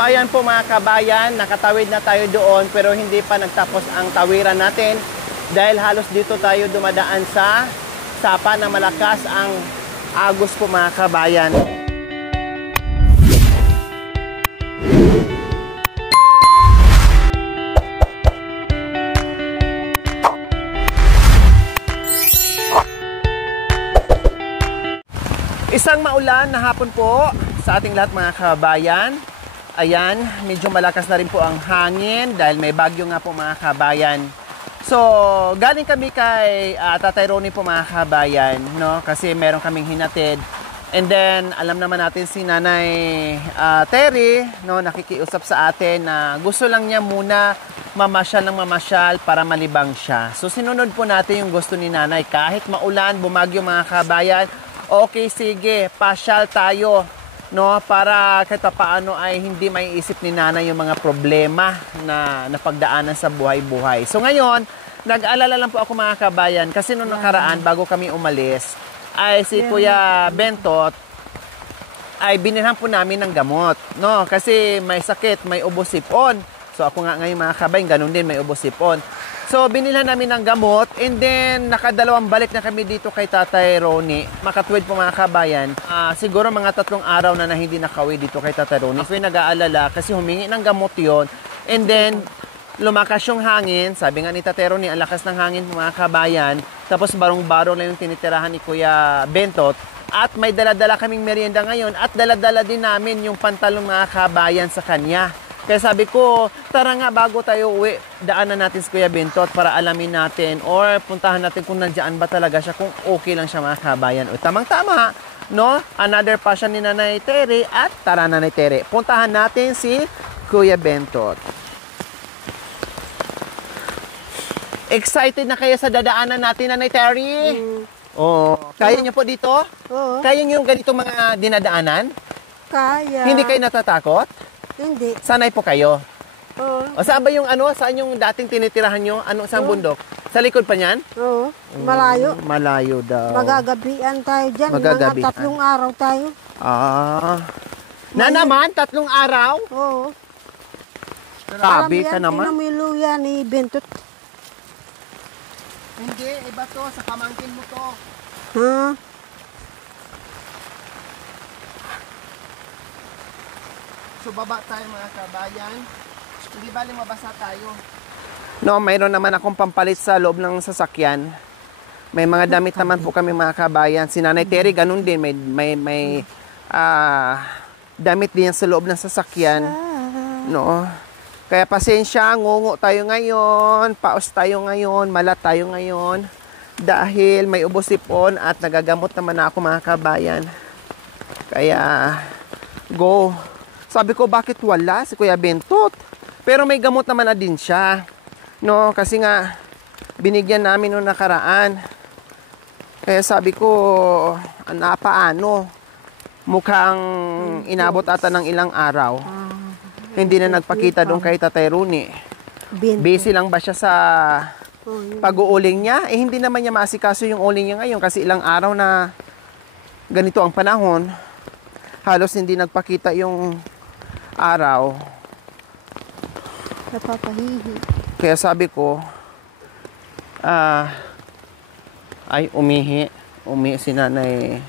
So ayan po mga kabayan, nakatawid na tayo doon pero hindi pa nagtapos ang tawiran natin dahil halos dito tayo dumadaan sa sapa na malakas ang agos po mga kabayan. Isang maulan na hapon po sa ating lahat mga kabayan. Ayan, medyo malakas na rin po ang hangin dahil may bagyo nga po mga kabayan. So, galing kami kay Tatay Ronnie po mga kabayan, no? Kasi meron kaming hinatid. And then, alam naman natin si Nanay Terry, no? Nakikiusap sa atin na gusto lang niya muna mamasyal ng mamasyal para malibang siya. So, sinunod po natin yung gusto ni Nanay. Kahit maulan, bumagyo mga kabayan, okay, sige, pasyal tayo, no? Para kahit paano ay hindi maiisip ni Nanay yung mga problema na napagdaanan sa buhay-buhay. So ngayon, nag-alala lang po ako mga kabayan kasi noong nakaraan, bago kami umalis, ay si Kuya Bentot ay binilhan po namin ng gamot, no? Kasi may sakit, may ubo-sipon. So ako nga ngayon mga kabayan, ganun din, may ubo-sipon. So, binilhan namin ng gamot and then nakadalawang balik na kami dito kay Tatay Ronnie. Makatwid po mga kabayan. Siguro mga 3 araw na hindi nakauwi dito kay Tatay Ronnie. So, nag-aalala kasi humingi ng gamot yon. And then, lumakas yung hangin. Sabi nga ni Tatay Ronnie, ang lakas ng hangin po mga kabayan. Tapos, barong-barong na yung tinitirahan ni Kuya Bentot. At may dala-dala kaming merienda ngayon. At dala-dala din namin yung pantalong mga kabayan sa kanya. Kaya sabi ko, tara nga bago tayo uwi, daanan natin si Kuya Bentot para alamin natin or puntahan natin kung nandiyan ba talaga siya, kung okay lang siya mga kabayan. O tamang-tama, no? Another passion ni Nanay Terry at tara Nanay Terry. Puntahan natin si Kuya Bentot. Excited na kayo sa dadaanan natin, Nanay Terry? Oh, kaya niyo po dito? Oo. Kaya niyo yung ganitong mga dinadaanan? Kaya. Hindi kayo natatakot? Hindi. Sanay po kayo? Oo. O saan ba yung saan yung dating tinitirahan nyo? Saan bundok? Sa likod pa niyan? Oo. Malayo. Malayo daw. Magagabian tayo dyan. Magagabian. Mga 3 araw tayo. Na naman, 3 araw? Oo. Grabe ka naman. Pinamiluya ni Bentot. Hindi, iba to. Sa pamangkin mo to. Ha? So, baba tayo mga kabayan. Hindi bali mabasa tayo. No, mayroon naman akong pampalit sa loob ng sasakyan. May mga damit naman po kami mga kabayan. Si Nanay Terry, ganun din. May damit din sa loob ng sasakyan. No. Kaya pasensya, ngungo tayo ngayon. Paos tayo ngayon. Malat tayo ngayon. Dahil may ubo-sipon at nagagamot naman ako mga kabayan. Kaya, go. Sabi ko, bakit wala si Kuya Bentot? Pero may gamot naman na din siya. No, kasi nga, binigyan namin noong nakaraan. Kaya sabi ko, paano? Mukhang inabot ata ng ilang araw. Hindi na nagpakita doon kay Tatay Ronnie. Busy lang ba siya sa pag-uuling niya? Eh, hindi naman niya maasikaso yung uling niya ngayon kasi ilang araw na ganito ang panahon. Halos hindi nagpakita yung araw. Napapahihi. Kaya sabi ko, umihi si Nanay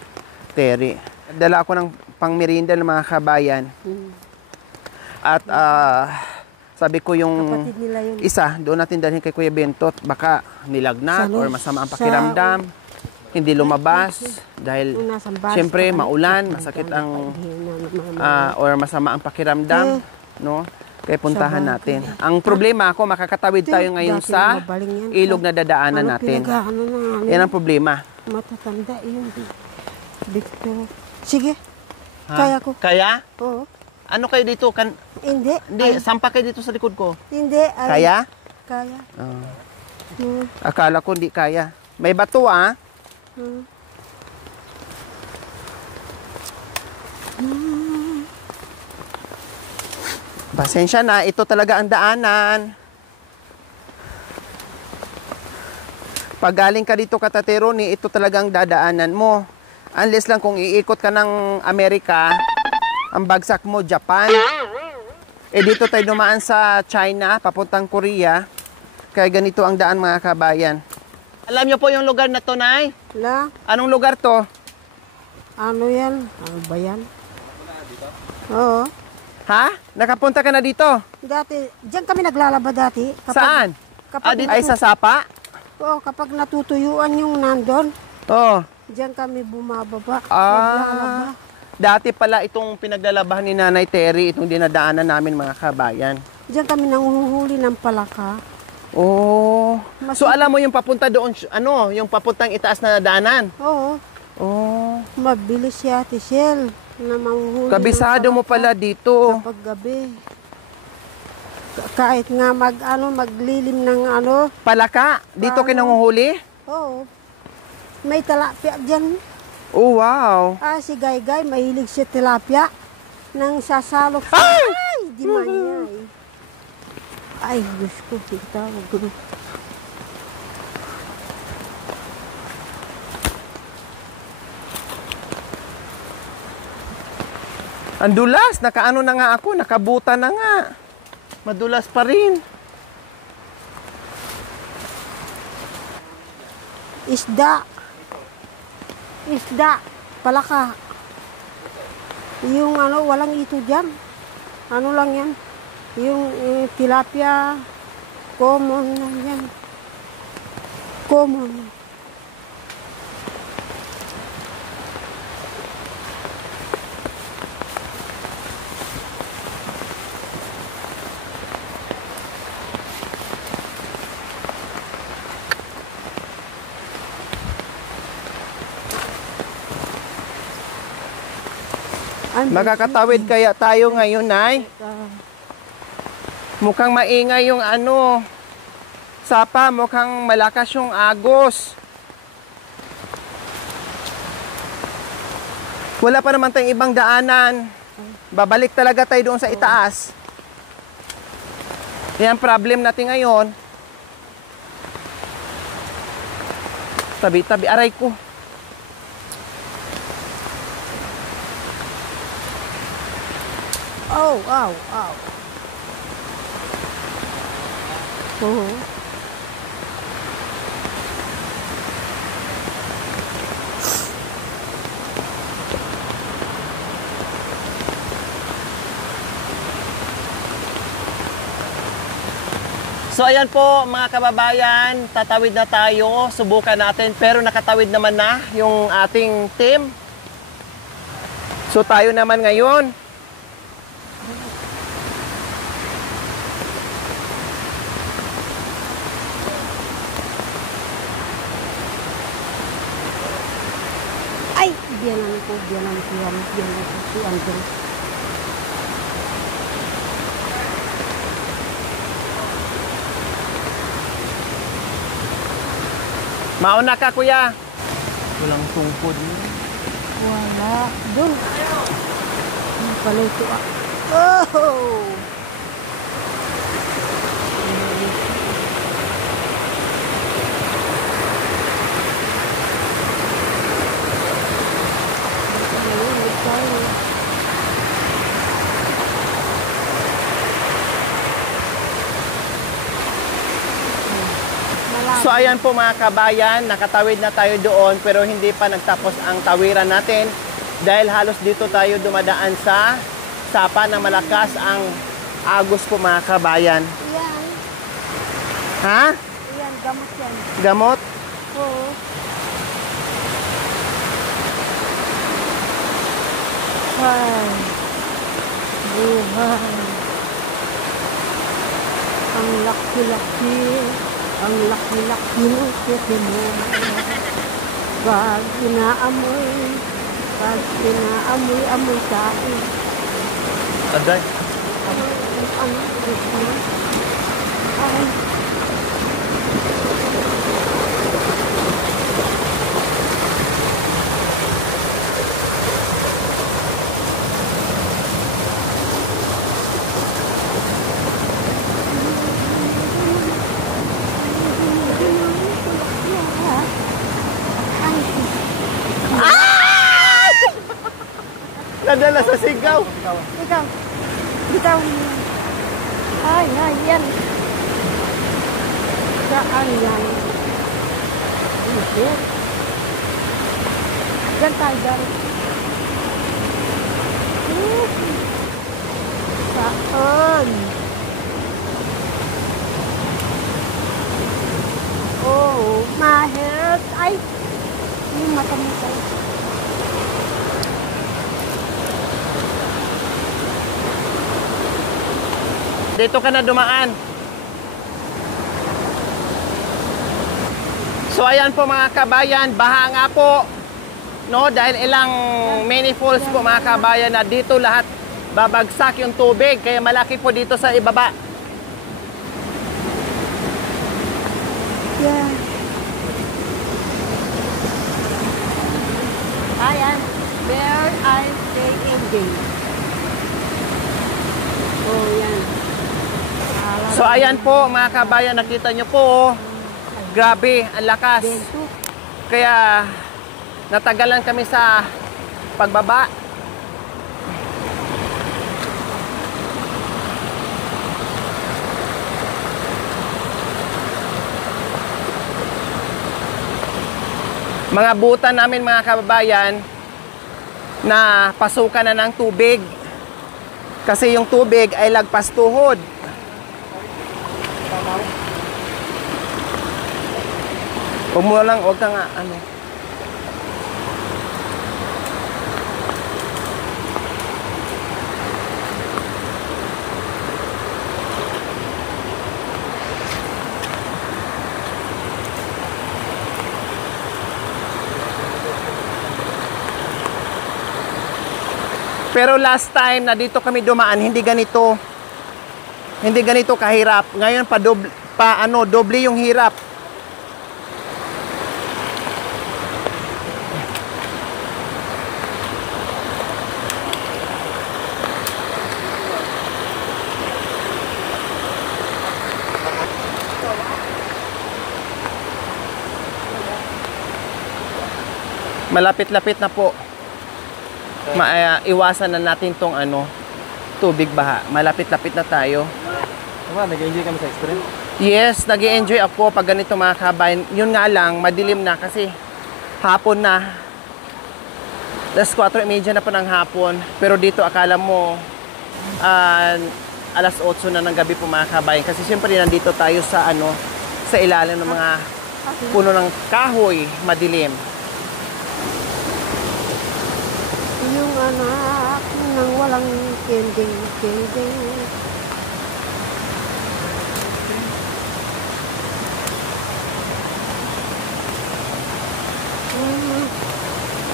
Terry. Dala ako ng pangmerienda ng mga kabayan. At sabi ko yung isa, doon natin dalhin kay Kuya Bentot. Baka nilagnat or masama ang pakiramdam. Hindi lumabas dahil siyempre maulan, masakit ang or masama ang pakiramdam, no? Kaya puntahan natin. Ang problema ako, makakatawid tayo ngayon sa ilog na dadaanan natin. Yan ang problema. Matatanda yun. Victor. Sige. Kaya ko. Kaya? Oo. Ano kayo dito? Hindi. Hindi, sampa kayo dito sa likod ko. Hindi. Kaya? Kaya. Akala ko hindi kaya. May bato Pasensya na, ito talaga ang daanan. Pag galing ka dito ka Tatay Ronnie, ito talagang dadaanan mo. Unless lang kung iikot ka ng Amerika, ang bagsak mo Japan. Eh dito tayo dumaan sa China, papuntang Korea. Kaya ganito ang daan mga kabayan. Alam niyo po yung lugar na to, Nay? La, Anong lugar to? ano yan? Ano ba yan? Oo. Ha? Nakapunta ka na dito? Dati, diyan kami naglalaba dati. Saan? Kapag, Dito ay sa Sapa? Oo, kapag natutuyuan yung nandun, Oh. diyan kami bumababa. Naglalaba. Dati pala itong pinaglalabahan ni Nanay Terry, itong dinadaanan namin mga kabayan. Diyan kami nanguhuli ng palaka. Oh. So alam mo yung papunta doon, ano, yung papuntang itaas na daanan? Oo. Oh. Mabilis si Ate Shell na manguhuli. Kabisado ng mo palaka pala dito. Kapag gabi. Kahit nga maglilim ng ano. Palaka? Dito kinanguhuli? Oo. May tilapia dyan. Oh, wow. Si Gaygay, mahilig si tilapia. Nang sasalok siya. Ay! Di man niya eh. Ay, Diyos ko, kita. Wag ko. Ang dulas, nakaano na nga ako, nakabuta na nga. Madulas pa rin. Isda. Isda. Palaka. Yung ano, walang ito dyan. Ano lang yan? Yung tilapia. Common lang yan. Common. Makakatawid kaya tayo ngayon, Nay? Mukhang maingay yung ano. Sapa, mukhang malakas yung agos. Wala pa naman tayong ibang daanan. Babalik talaga tayo doon sa itaas. Yan problem natin ngayon. Tabi-tabi, aray ko. Oh, ow, ow. Oo. So ayan po mga kababayan, tatawid na tayo, subukan natin pero nakatawid naman na yung ating team. So tayo naman ngayon. Ay, biyanan ko si Andres. Mauna ka kuya. Walang tungkod. Wala. Doon. Ano pala ito ah? Oh! So ayan po mga kabayan, nakatawid na tayo doon pero hindi pa nagtapos ang tawiran natin dahil halos dito tayo dumadaan sa Sapa na malakas ang agos po mga kabayan. Yan. Ha? Yan, gamot yan. Gamot? Oo. Ay. Buhay. Ang laki-laki. Ang laki-laki ng kete mo. Pag inaamoy. Pag inaamoy-amoy sa akin. Aday. Ano? Ay. Nadala sa sigaw. Ikaw. Ikaw. Ay, yan. Saan yan? Yan. Diyan tayo, dyan. Saan? Oh, my head. Ay, yung mata mo tayo. Dito ka na dumaan. So ayan po mga kabayan, baha nga po. No, dahil ilang mini falls po mga kabayan na dito lahat babagsak yung tubig. Kaya malaki po dito sa ibaba. Yeah. Ayan, where I stay ending. Oh, yan. So ayan po mga kabayan, nakita nyo po. Oh. Grabe, ang lakas. Kaya natagalan kami sa pagbaba. Mga butan namin mga kababayan na pasukan na ng tubig. Kasi yung tubig ay lagpas tuhod. Huwag mo lang, huwag ka nga, ano. Pero last time na dito kami dumaan, hindi ganito. Hindi ganito kahirap. Ngayon doble yung hirap. Malapit-lapit na po. Iwasan na natin tong tubig baha. Malapit-lapit na tayo. Nag-enjoy kami sa experience? Yes, nag-enjoy ako pag ganito mga kabayan. Yun nga lang, madilim na kasi hapon na. Alas 4:30 na po ng hapon. Pero dito akala mo alas 8 na ng gabi po mga kabayan. Kasi siyempre nandito tayo sa sa ilalim ng mga puno ng kahoy, madilim. Yung anak nang walang kending.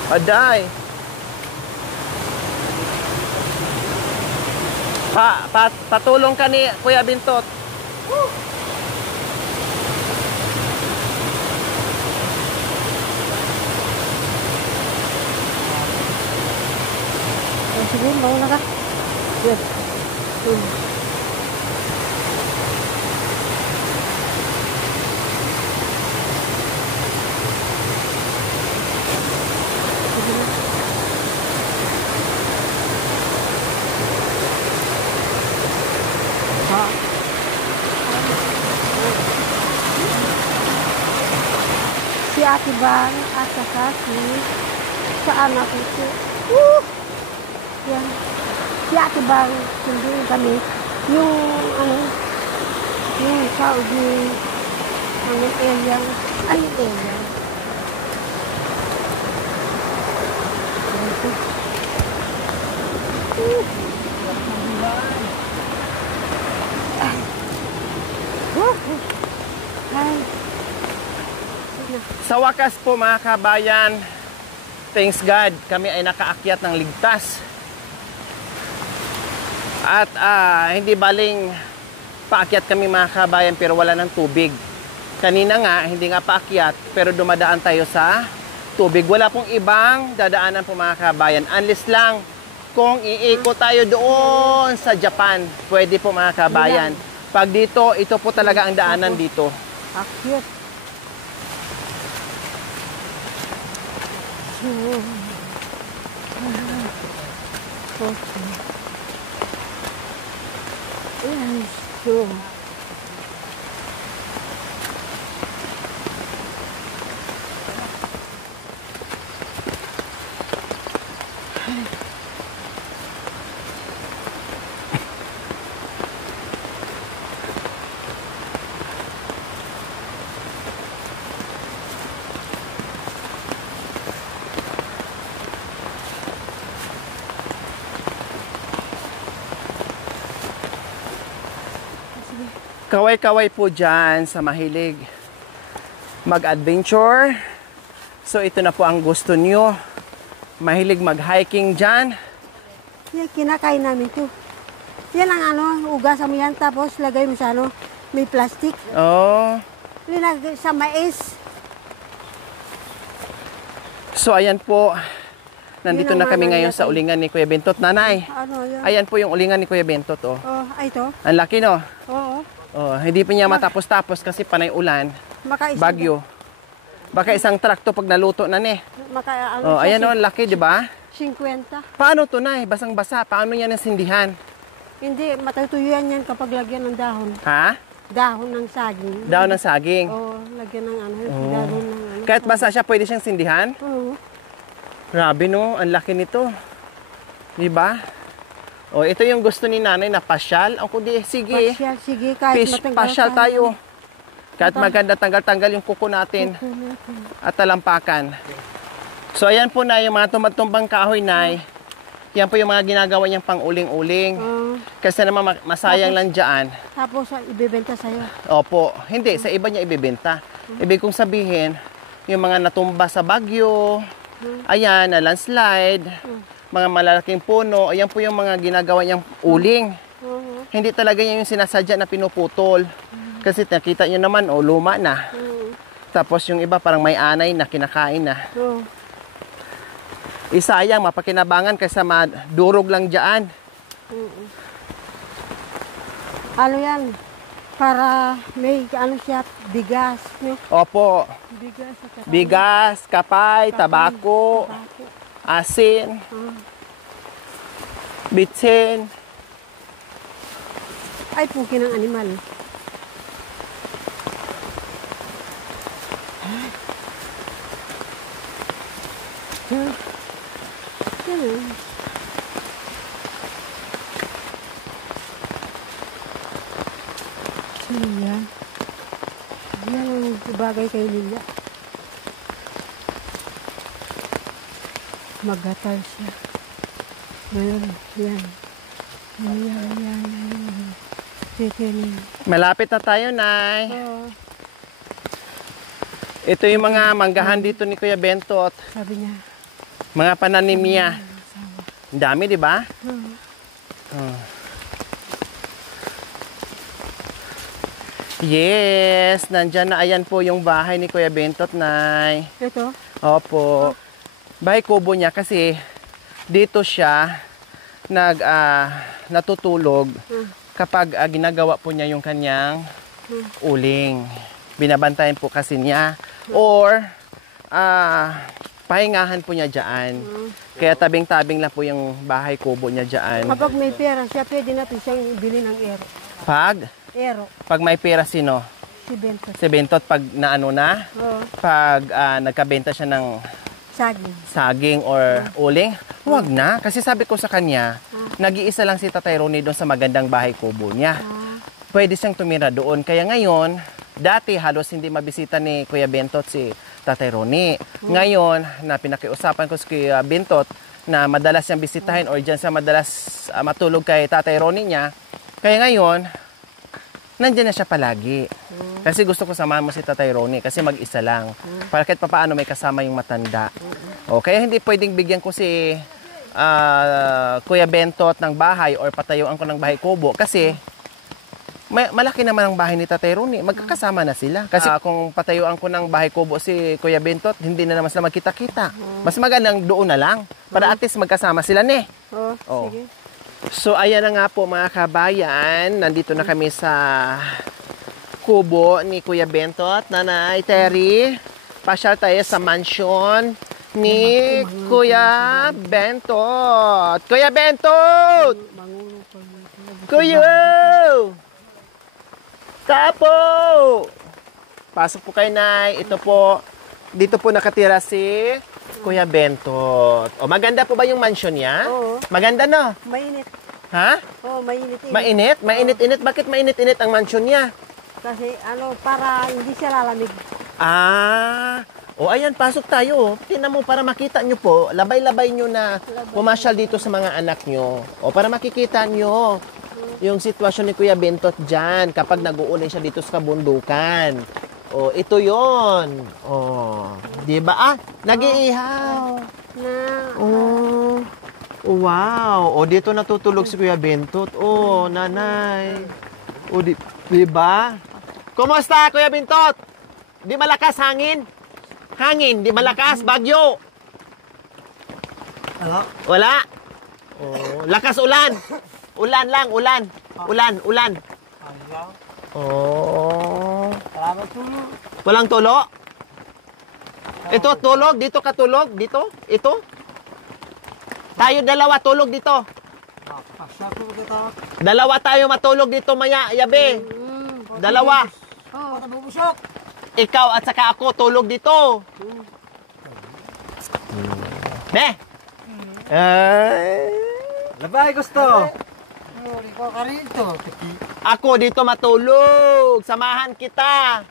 Aday. Patulong ka ni Kuya Bintot. Sige, mauna ka. Yes. Si Ate Bang at saka sa anak ko. Yan. Si Ate Bang, hindi kami. Yung yung Saudi, area. Ay. Sa wakas po mga kabayan, thanks God, kami ay nakaakyat ng ligtas. At hindi baling paakyat kami mga kabayan pero wala ng tubig. Kanina nga, hindi nga paakyat pero dumadaan tayo sa tubig. Wala pong ibang dadaanan po mga kabayan. Unless lang kung iikot tayo doon sa Japan, pwede po mga kabayan. Pag dito, ito po talaga ang daanan dito. Akyat. Okay. Yes. Oo. Kaway-kaway po dyan sa mahilig mag-adventure. So ito na po ang gusto nyo. Mahilig mag-hiking dyan. Yan, kinakain namin to. Yan ang ano, ugasan mo yan, tapos lagay mo sa ano, may plastic. Oh. Linagay sa mais. So ayan po. Nandito Yun na ang kami mga ngayon sa natin. ulingan ni Kuya Bentot. Nanay, Ano yan? ayan po yung ulingan ni Kuya Bentot. Oh. Oh, ay ito. Ang laki no? Oo. Oh, hindi pa niya matapos-tapos kasi panay ulan, Makaisip. bagyo. Baka isang trakto pag naluto na ni. Oh, Ano ayan siya, oh, ang laki, di ba? 50. Paano to, Nay? Basang-basa. Paano niya nasindihan? Hindi, matutuyuan yan kapag lagyan ng dahon. Ha? Dahon ng saging. Daon ng saging. Oo, lagyan ng ano, dahon ng ano. Kahit basa siya, pwede siyang sindihan? Oo. Grabe no, ang laki nito. Di ba? Oh, ito yung gusto ni Nanay na pasyal. O kundi, sige. Pasyal, sige, kahit matanggal Pasyal tayo. Kahit maganda tanggal-tanggal yung kuko natin Kuko natin. at talampakan. So ayan po na yung mga tumatumbang kahoy, Nay. Yan po yung mga ginagawa niyang pang-uling-uling. Oo. Kasi naman masayang lang dyan. Tapos ibebenta sa'yo. Opo, hindi, sa iba niya ibebenta. Ibig kong sabihin, yung mga natumba sa bagyo, ayan, na landslide, mga malalaking puno, ayan po yung mga ginagawa niyang uling. Oo. Hindi talaga niya yung sinasadya na pinuputol. Kasi nakita niyo naman, oh, luma na. Oo. Tapos yung iba parang may anay na kinakain na. Oo. Isayang, mapakinabangan kaysa madurog lang dyan. Ano yan? Para may ano siya, bigas. No? Opo, Bigas. At saka bigas, kapay, tabako, tabako. asin, Oo. bitsin. Ay, pukin ng animal. Yan. Yan. Lilia. Yan ang bagay kay Lilia. Magatal siya. Ngayon, yan. Yan. Titinig. Malapit na tayo, Nay. Oo, Ito yung mga manggahan dito ni Kuya Bentot. sabi niya. Mga pananim niya. Ang dami, di ba? Oo. Oh. Yes, nandyan na. Ayan po yung bahay ni Kuya Bentot, Nay. Ito? Opo. Bahay kubo niya kasi dito siya natutulog kapag ginagawa po niya yung kanyang uling. Binabantayan po kasi niya or pahingahan po niya dyan. Kaya tabing-tabing lang po yung bahay kubo niya dyan. Kapag may pera siya, pwede natin siyang bili ng ero. Pag may pera sino? Si Bento. Si Bentot pag naano na, Oo. pag nagkabenta siya ng Saging. saging or uling, huwag na. Kasi sabi ko sa kanya, nag-iisa lang si Tatay Ronnie doon sa magandang bahay kubo niya. Pwede siyang tumira doon. Kaya ngayon, dati halos hindi mabisita ni Kuya Bentot si Tatay Ronnie. Ngayon, na pinakiusapan ko si Kuya Bentot na madalas siyang bisitahin or dyan sa madalas matulog kay Tatay Ronnie niya. Kaya ngayon, nandiyan na siya palagi. Kasi gusto ko samahan mo si Tatay Ronnie kasi mag-isa lang. Para kahit papaano may kasama yung matanda. O, kaya hindi pwedeng bigyan ko si Kuya Bentot ng bahay or patayuan ko ng bahay kubo kasi malaki naman ang bahay ni Tatay Ronnie. Magkakasama na sila. Kasi kung patayuan ko ng bahay kubo si Kuya Bentot, hindi na naman sila magkita-kita. Mas magandang doon na lang. Para at least magkasama sila ne. Oo, sige. So ayan na nga po mga kabayan. Nandito na kami sa kubo ni Kuya Bentot. Nanay Terry, pasyal tayo sa mansion ni Kuya Bentot. Kuya Bentot! Kuya! Kapo! Pasok po kayo, Nay. Ito po, dito po nakatira si Kuya Bentot. O, maganda po ba yung mansion niya? Oo. Maganda, no? Mainit. Ha? Oo, mainit. Mainit? Mainit-init? Bakit mainit-init ang mansion niya? Kasi para hindi siya lalamig. O ayan, pasok tayo. Tingnan mo para makita nyo po, labay-labay nyo na pumasyal dito sa mga anak nyo. O para makikita nyo yung sitwasyon ni Kuya Bentot dyan kapag nag-uulay siya dito sa kabundukan. O, ito yon. O, di ba? Nag-iihaw. Oh, wow. O, dito natutulog si Kuya Bentot. O, nanay. O, di ba? Kumusta, Kuya Bentot? Di malakas hangin? Hangin, di malakas, bagyo. Wala. Oh, lakas ulan. Ulan lang, ulan. Ulan. Oh. Walang tulo? Ito, tulog. Dito ka tulog. Dito? Ito? Tayo dalawa tulog dito. Dalawa tayo matulog dito, Maya, Yabe. Dalawa. Ikaw at saka ako tulog dito. Ne? Labay gusto. Ako dito matulog. Samahan kita.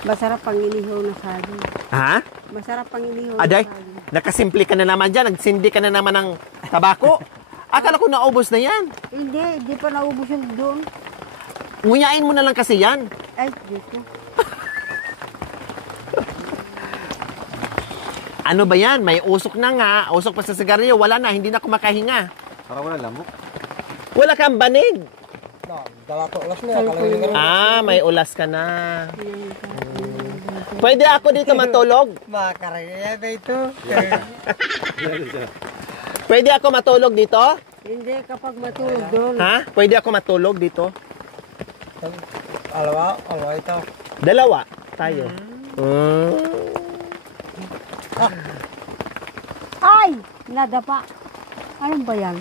Masarap pang inihaw na saging. Ha? Masarap pang inihaw Aday, na saging. nakasimple ka na naman dyan. Nagsindi ka na naman ng tabako. Akala ko naubos na yan. Hindi pa naubos yung doon. Ngunyain mo na lang kasi yan. Ay, Diyos ko. Ano ba yan? May usok na nga. Usok pa sa sigarilyo. Wala na. Hindi na ako makahinga. Para wala lamok. Wala kang banig. Ulas na. May ulas ka na. Pwede ako dito matulog? Makaraya ba ito? Pwede ako matulog dito? Hindi, kapag matulog doon. Ha? Pwede ako matulog dito? Alawa ito. Dalawa tayo. Ay! Nadapa. Ano ba yan?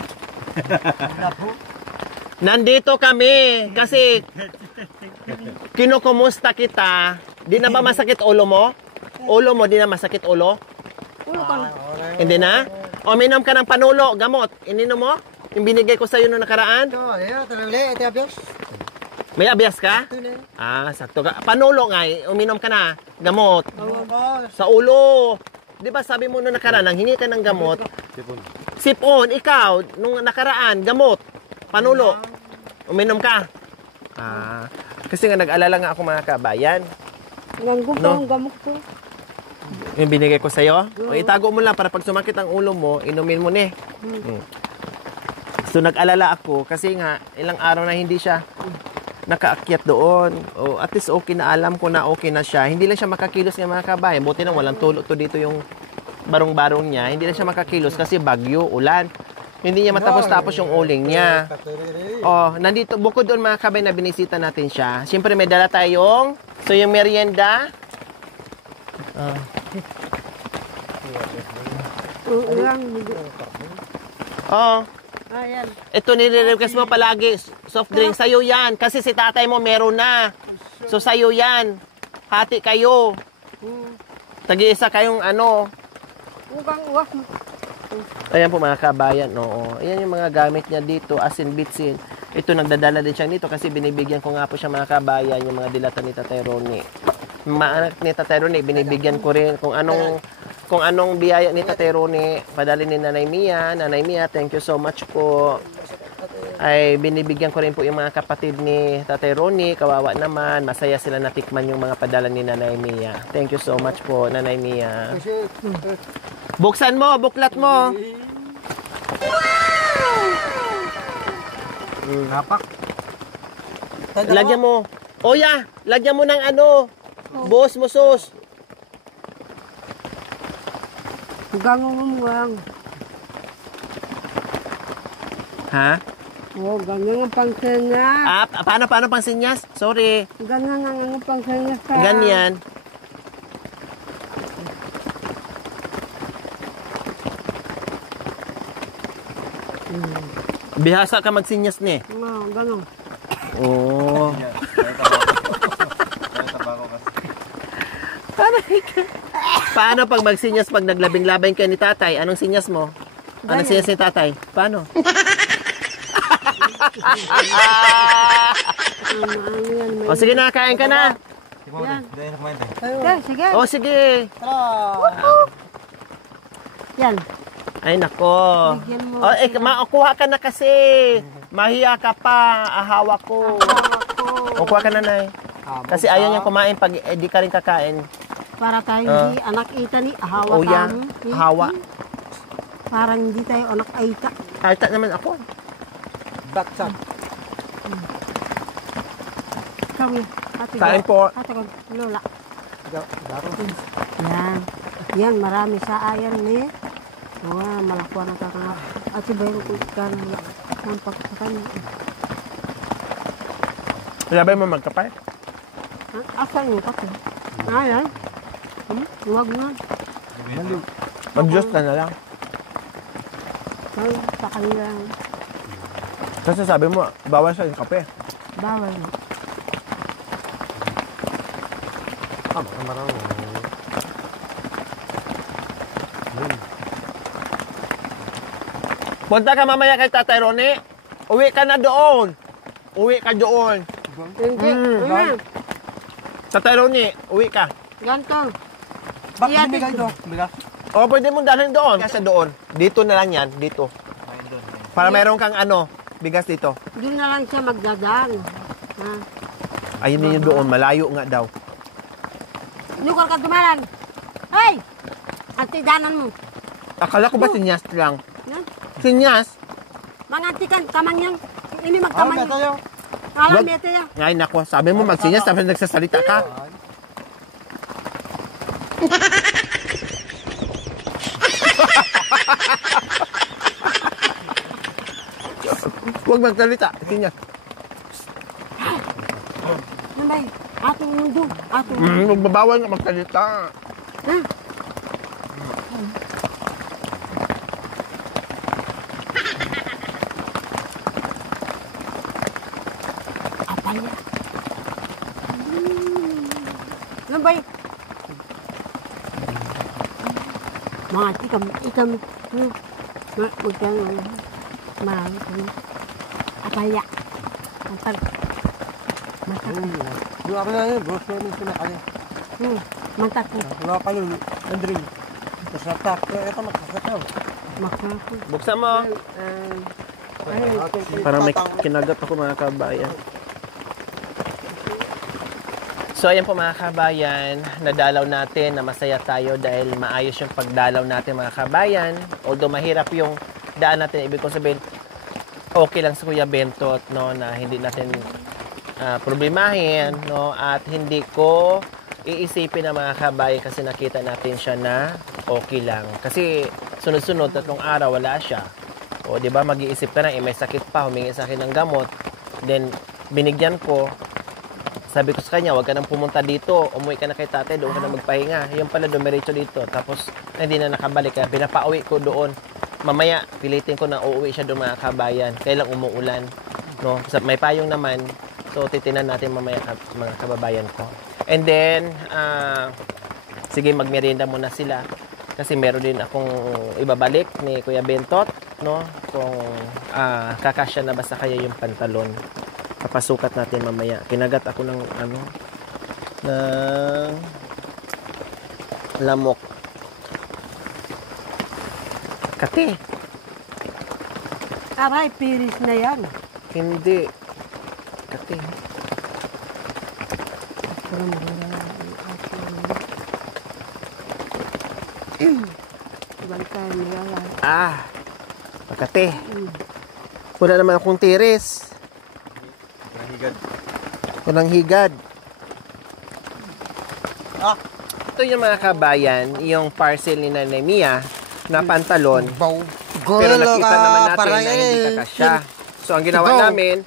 Nandito kami kasi kinukumusta kita. Di na ba masakit ulo mo? Ulo mo, di na masakit ulo? Ulo ka. Hindi na? O, minom ka ng panulo, gamot. Ininom mo? Yung binigay ko sa'yo noong nakaraan? Ito abiyos. May abyas ka? Sakto ka. Panulo nga, uminom ka na. Gamot. Sa ulo. Di ba sabi mo noong nakaraan, nang hingi ka ng gamot? Sipon, ikaw, nung nakaraan, gamot. Panulo. Uminom ka. Kasi nga nag-alala nga ako mga kabayan. Ganggong No. ang gamot ko. Yung binigay ko sa'yo? O itago mo lang para pag sumakit ang ulo mo, inumin mo ni. So nag-alala ako kasi nga ilang araw na hindi siya nakaakyat doon. O at least okay na, alam ko na okay na siya. Hindi lang siya makakilos ng mga kabayan. Buti na walang tulo to dito yung barong-barong niya. Hindi lang siya makakilos kasi bagyo, ulan. Hindi niya matapos-tapos yung uling niya. Nandito, bukod doon mga kabayan na binisita natin siya. Siyempre may dala tayong, so yung merienda. Ayan. Ito nire-request mo palagi, soft drink. Sa'yo yan. Kasi si tatay mo meron na. So sa'yo yan. Hati kayo. Tag-iisa kayong ano. Ugang uwak mo. Ayan po mga kabayan. Oo. Ayan yung mga gamit niya dito. Asin, bitsin. Ito nagdadala din siya nito kasi binibigyan ko nga po siya mga kabayan yung mga dilata ni Tatay Ronnie. Mga anak ni Tatay Ronnie, binibigyan ko rin kung anong biyaya ni Tatay Ronnie, padali ni Nanay Mia. Nanay Mia, thank you so much po. Ay binibigyan ko rin po yung mga kapatid ni Tatay Ronnie, kawawa naman. Masaya sila natikman yung mga padala ni Nanay Mia. Thank you so much po, Nanay Mia. Buksan mo, buklat mo. Kapak. Lagyan mo. Oya, lagyan mo ng ano. Boss mo sus. Ugang umuwang. Ha? Ganyan ang pangsenga. Paano pang sinyas? Sorry. Ganyan ang pangsenga ka. Ganyan. Bihasa ka magsinyas ni. Ganun. Oo. Paano pag magsinyas pag naglabing-labing kayo ni tatay? Anong sinyas mo? Anong sinyas ni tatay? Paano? O sige na, kain ka na. Yan. Tayo. Okay, sige. O sige. Tara. Yan. Ay nako. Bigyan mo. O makuha ka na kasi. Mahiya ka pa. Ahawa ko. O kuha ka na, Nay. Kasi ayaw niya kumain pag di ka rin kakain. Para tayo hindi anak ita ni ahawa O yan. kami. Hawa. Parang hindi tayo anak aita. Alta naman ako. Baksak. Kami. Ate Kain po. Ate ko, Lola. Daro. Yan. Yan, marami sa ayan ni. Malakwa na kakangap. Ate ba yung kulikan? Ang pagkakan. Sabay mo magkapay? Asan yung pati? Ayan. Huwag na. Mag-Diyos ka na lang. Ay, sa kanila. Kasi sabi mo, bawal sa yung kape. Bawal na. Marami. Punta ka mamaya kay Tatay Ronnie. Uwi ka na doon. Uwi ka doon. Hindi. Ayan. Tatay Ronnie, uwi ka. Ganto. Bakit Iyan, binigay ito? Bigas? O, pwede mong dalhin doon. Kasi doon. Dito na lang yan. Dito. Para meron kang bigas dito. Doon na lang siya magdadaan. Ha? Ayun ninyo doon. Malayo nga daw. Nukol ka dumalan. Hey! Ante danan mo. Akala ko ba sinyas lang? Yan. Sinyas? Mangantikan, kamang yan. Ini Ah, magkamang ba yan. tayo? Alam, Wag- bete yan. Ay, nako. Sabi mo magsinyas tapos nagsasalita ka. Huwag magsalita. Sinyas. Nambay, atong mundo. Atong Magbabawal nga magsalita. Ha? Apalya. Nambay. Mga ikam, magkano, marami kami. Apalya. Antar. Mantak. Doon ako na yun. Bros ko yun pinakali. Mantak. Wala kayo. Andring. Tapos natak. Ito makasak na. Makako. Buksan mo. Parang may kinagat ako mga kabayan. So ayan po mga kabayan, nadalaw natin na masaya tayo dahil maayos yung pagdalaw natin mga kabayan. Although mahirap yung daan natin, ibig kong sabihin, okay lang sa Kuya Bentot, no, na hindi natin problemahin, no, at hindi ko iisipin na mga kabayan kasi nakita natin siya na okay lang. Kasi sunod-sunod, 3 araw, wala siya. O, di ba, mag-iisip ka na, may sakit pa, humingi sa akin ng gamot. Then, binigyan ko, sabi ko sa kanya, huwag ka nang pumunta dito, umuwi ka na kay tatay, doon ka na magpahinga. Yung pala, dumiretso dito. Tapos, hindi na nakabalik. Kaya pinapauwi ko doon. Mamaya, pilitin ko na uuwi siya doon mga kabayan. Kailang umuulan. No? May payong naman. So, titinan natin mamaya mga kababayan ko. And then, sige, magmerienda muna sila. Kasi meron din akong ibabalik ni Kuya Bentot, no? Kung kakasya na ba sa kaya yung pantalon. Papasukat natin mamaya. Kinagat ako ng ng lamok. Kati. Aray, piris na yan. Hindi. Kati. Bantay mo yan. Kati. Wala naman akong tiris. Kunang higad. Ito yung mga kabayan, yung parcel ni Nanay Mia na pantalon. Pero nakita naman natin na hindi kakasya. So, ang ginawa namin,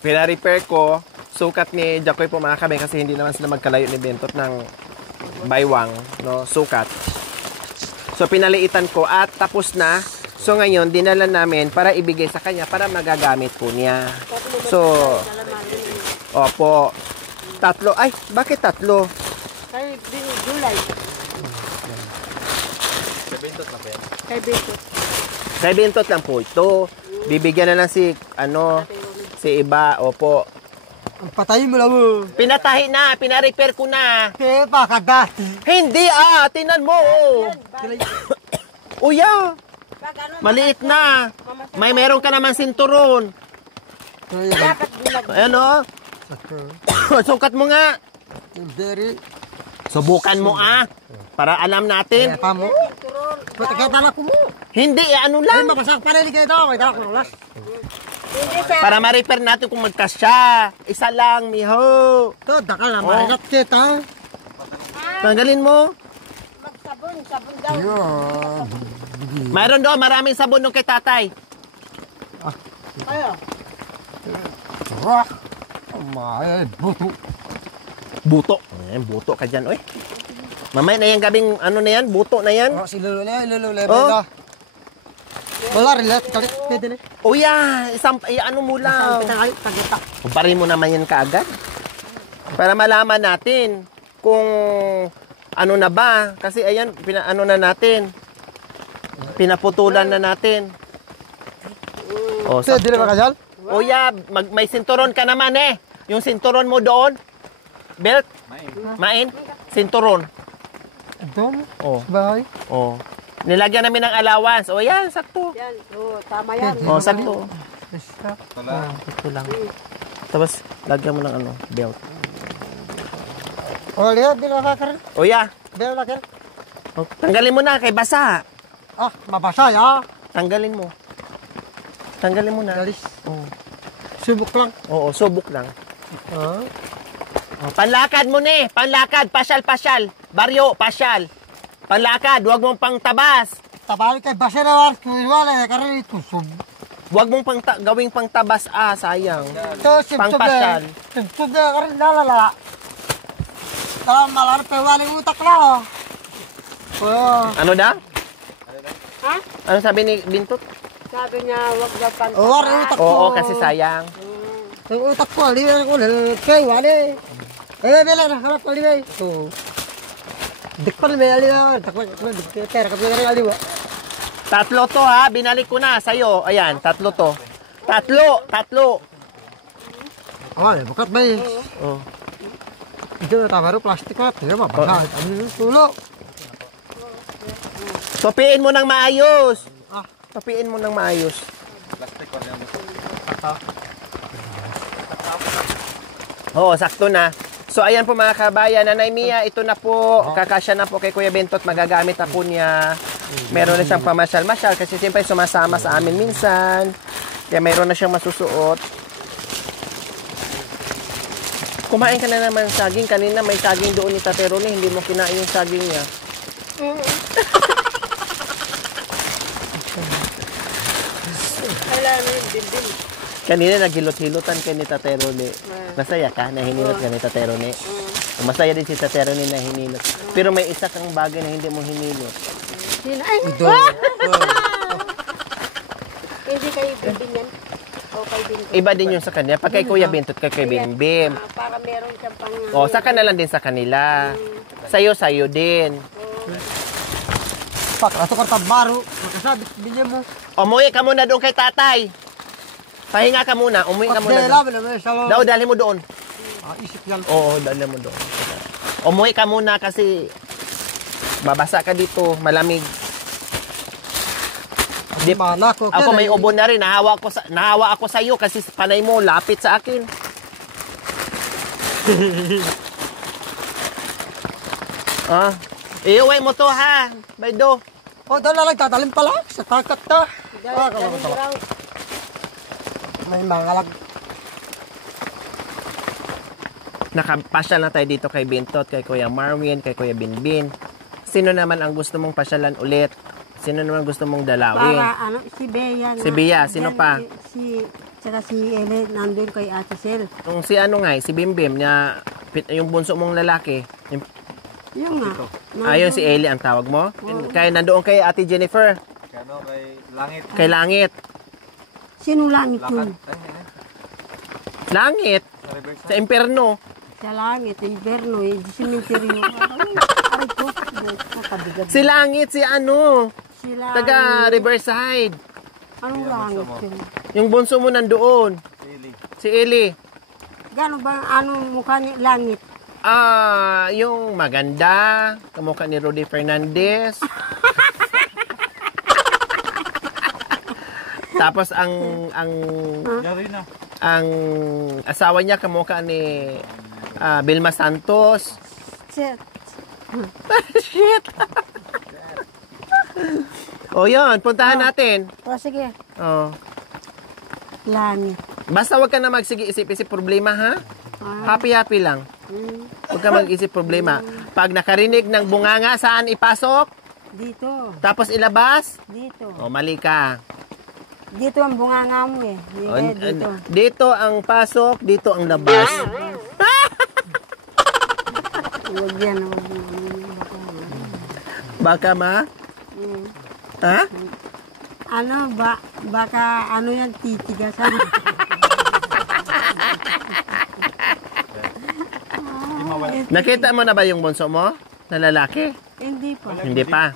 pina-repair ko, sukat ni Jacoy po mga kabayan kasi hindi naman sila magkalayo ni Bentot ng baywang, no, sukat. So, pinaliitan ko at tapos na So ngayon, dinala namin para ibigay sa kanya para magagamit po niya. So, opo. Tatlo. Ay, bakit tatlo? Kay July. Kay Bintot. Kay Bintot lang po ito. Bibigyan na lang si, si iba. Opo. Ang patayin mo lang mo. Pinatahi na, pina-repair ko na. Kaya pa kagat. Hindi tinan mo. Uya, maliit na. May meron ka naman sinturon. Ayan o. Sukat mo nga. Very. Subukan mo para alam natin. Kaya pa mo. Kaya tala ko mo. Hindi, ano Ay, lang. mapasak pa rin kayo ito. May tala ko ulas. Para ma-repair natin kung magkasya. Isa lang, miho. Ito, dakal na marinat kita. Tanggalin mo. Magsabon, sabon daw. Yun. Mayroon doon, maraming sabon nung kay tatay. Ayo. Wah. May buto. Buto. Buto ka dyan, oy. Mamaya na yan gabing, ano na yan, buto na yan. Oh, si Lulule. Oh. Wala, relat. Kalit, pwede na. O ano mo lang. Kumparin mo naman yan kaagad. Para malaman natin kung ano na ba. Kasi ayan, ano na natin. Pinaputulan na natin. O, Pwede na ba kasal? O may sinturon ka naman Yung sinturon mo doon. Belt? Main? Sinturon. Doon? O. Bahay? O. Nilagyan namin ng allowance. O yan, sakto. Yan, tama yan. O, sakto. Basta. Ito lang. Tapos, lagyan mo ng belt. Oh, lihat, di na kakarin. O Di na kakarin. tanggalin mo na kay basa. Ah, mabasa ya. Tanggalin mo. Tanggalin mo na. Galis. Oo. Subok lang. Oo, subok lang. Ah. Panlakad mo panlakad, pasyal. Baryo, pasyal. Panlakad, huwag mong pang tabas. Tabalik kay basa na war. Kuwala, karin ito. Huwag mong gawing pang tabas, sayang. Ito, Pangpasyal. Sibsub na karin lalala. Tama, malar pa waling utak na. Oh. Ano daw? Ha? Ano sabi ni Bintot? Sabi niya, wag daw pan. War utak ko. Oo, kasi sayang. Ang utak ko, liwan ko, kay wali. Bela na, harap ko liwan. Oo. Dik pa rin may aliwan. Takwa, kaya kapag rin aliwan. Tatlo to binalik ko na sa'yo. Ayan, tatlo to. Tatlo. Ay, bukat ba eh. Oh. Ito na tamaro, plastic na. Tingnan mo, baka. Ano yung tulo? Topiin mo ng maayos. Ah. Topiin mo ng maayos. Oo, sakto na. So, ayan po mga kabayan. Nanay Mia, ito na po. Kakasya na po kay Kuya Bentot. Magagamit na po niya. Meron na siyang pamasyal-masyal kasi siyempre sumasama sa amin minsan. Kaya meron na siyang masusuot. Kumain ka na naman saging. Kanina may saging doon ni Tatero ni. Hindi mo kinain yung saging niya. Kailangan mo yung dindin. Kanina naghilot-hilotan kay ni Tatero ni. Masaya ka na hinilot ka ni Tatero ni. Masaya din si Tatero ni na hinilot. Pero may isa kang bagay na hindi mo hinilot. Ay, Ito. hindi kayo dindin yan. O kay Bintot. Iba din yung sa kanya. Pag kay Kuya Bintot, kay Bimbim. Para meron siyang pang... O, saka na lang din sa kanila. Sayo din. Pak, ato ka tabaro. Makasabit, binyan mo. Umuwi ka muna doon kay tatay. Pahinga ka muna. Umuwi ka muna Pagdela, doon. naman sa loob. Daw, dali mo doon. Isip yan. Oo, dali mo doon. Umuwi ka muna kasi babasa ka dito. Malamig. Di mana ko. Ako may ubo na rin. Nahawa ako sa iyo kasi panay mo lapit sa akin. Iuwi mo to ha. Baydo. Oh, doon na lang tatalim pala. Sa takat ta. May mga lag. Nakapasyal na tayo dito kay Bintot, kay Kuya Marwin, kay Kuya Binbin. Sino naman ang gusto mong pasyalan ulit? Sino naman gusto mong dalawin? Para si Bea. Si Bea, sino pa? Tsaka si Ele, nandun kay Ate Sel. Yung si ano nga, si Bimbim, niya, yung bunso mong lalaki. Yung nga. Ayun si Eli ang tawag mo? Kaya nandoon kay Ate Jennifer. Kano kay Langit. Kay langit. Sino langit yun? Langit. Sa impyerno. Sa langit, inverno, simenteryo. Aray ko, kabigat. Si langit, si ano? Si langit. Taga Riverside. Anong langit yun? Yung bunso mo nandoon. Si Eli. Gano'n ba, anong mukha ni langit? Yung maganda, kamukha ni Rudy Fernandez. Tapos ang asawa niya kamukha ni Vilma Santos. Shit. Shit. O yun, puntahan natin. O, sige. Oh. Langit. Basta wag ka na magsige isip-isip problema, ha? Happy-happy lang. Huwag ka mag-isip problema. Pag nakarinig ng bunganga, saan ipasok? Dito. Tapos ilabas? Dito. O, mali ka. Dito ang bunganga mo eh. Dito. Dito ang pasok, dito ang labas. Huwag yan. Huwag yan. Baka Ha? Ano ba? Baka ano yan titigasan. Nakita mo na ba yung bunso mo? Na lalaki? Hindi pa. Hindi pa.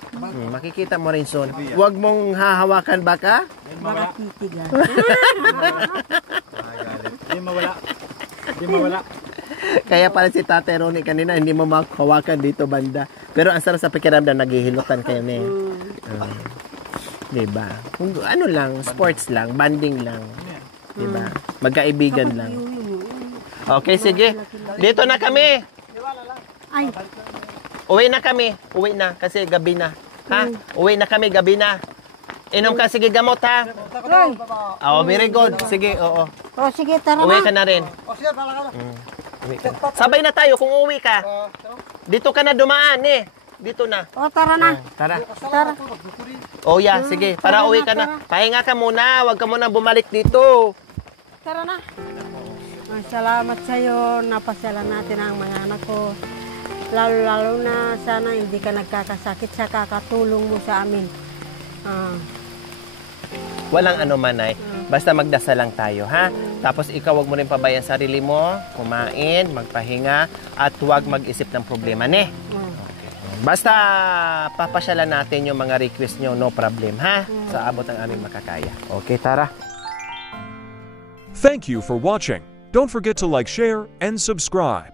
Makikita mo rin soon. Huwag mong hahawakan baka? Baka titigas. Hindi mawala. Kaya pala si Tate Ronnie kanina hindi mo makahawakan dito banda. Pero ang sarap sa pakiramdam, naghihilutan kayo ni. Diba? Kung ano lang, sports lang, banding lang. Diba? Magkaibigan lang. Okay, sige. Dito na kami. Ay, Uwi na kami. Uwi na kasi gabi na. Ha? Uwi na kami, gabi na. Inom ka, sige gamot ha. ay. Oh, very good. Sige, oo. O sige, tara Uwi na. ka na rin. Uwi ka. Sabay na tayo kung uwi ka. Dito ka na dumaan eh. Dito na. O tara na. Tara. Tara. Oh yeah, sige. Para uwi ka na. Pahinga ka muna. Huwag ka muna bumalik dito. Tara na. Salamat sa iyo. Napasyalan natin ang mga anak ko. Lalo-lalo na sana hindi ka nagkakasakit sa kakatulong mo sa amin. Walang ano man ay. Basta magdasal lang tayo, ha? Tapos ikaw wag mo rin pabayaan sarili mo. Kumain, magpahinga, at huwag mag-isip ng problema, ne? Basta papasyalan natin yung mga request nyo, no problem, ha? Sa abot ng aming makakaya. Okay, tara. Thank you for watching. Don't forget to like, share, and subscribe.